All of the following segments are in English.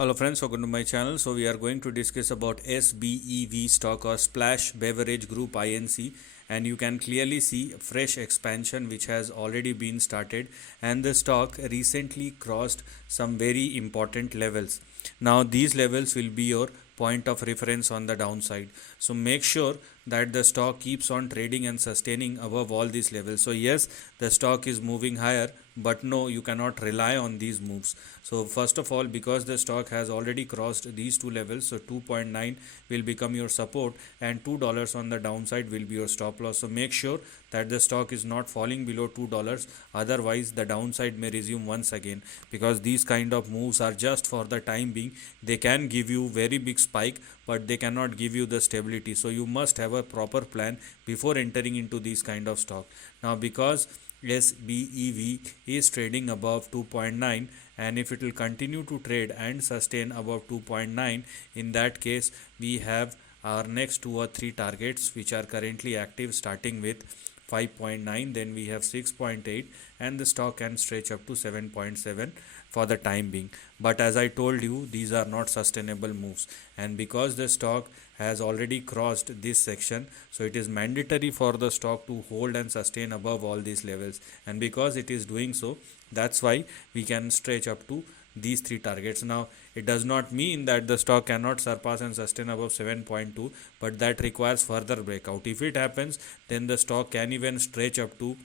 Hello friends, welcome to my channel. So we are going to discuss about SBEV stock or Splash Beverage Group INC, and you can clearly see fresh expansion which has already been started, and the stock recently crossed some very important levels. Now these levels will be your point of reference on the downside. So make sure that the stock keeps on trading and sustaining above all these levels. So yes, the stock is moving higher, but no, you cannot rely on these moves. So first of all, because the stock has already crossed these two levels, so 2.9 will become your support and $2 on the downside will be your stop loss. So make sure that the stock is not falling below $2, otherwise the downside may resume once again, because these kind of moves are just for the time being. They can give you very big spike, but they cannot give you the stability. So you must have a proper plan before entering into these kind of stock. Now because SBEV is trading above 2.9, and if it will continue to trade and sustain above 2.9, in that case we have our next 2 or 3 targets which are currently active, starting with 5.9, then we have 6.8, and the stock can stretch up to 7.7 for the time being. But as I told you, these are not sustainable moves, and because the stock has already crossed this section, so it is mandatory for the stock to hold and sustain above all these levels, and because it is doing so, that's why we can stretch up to these 3 targets. Now it does not mean that the stock cannot surpass and sustain above 7.2, but that requires further breakout. If it happens, then the stock can even stretch up to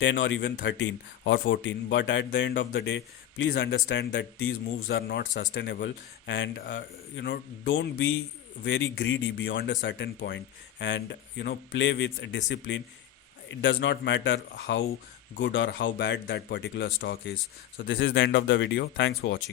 10 or even 13 or 14. But at the end of the day, please understand that these moves are not sustainable, and don't be very greedy beyond a certain point, and play with discipline. It does not matter how good or how bad that particular stock is. So this is the end of the video. Thanks for watching.